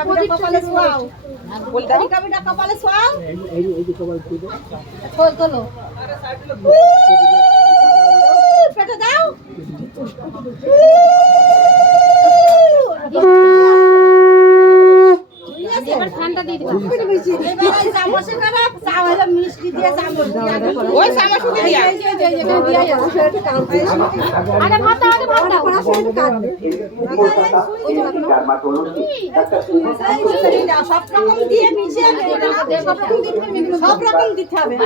কপালে শোয়াও কাবিটা কপালে শোয়াও খোল তোলো পেটে দাও এবার ঠান্ডা দিয়ে দিবা এবার চামচে করে চাওয়ালে মিষ্টি দিয়ে চামচ দিয়ে ওই চামচ দিয়ে আরে ভাত দাও সব রকম দিয়ে মিশিয়ে সব রকম দিতে হবে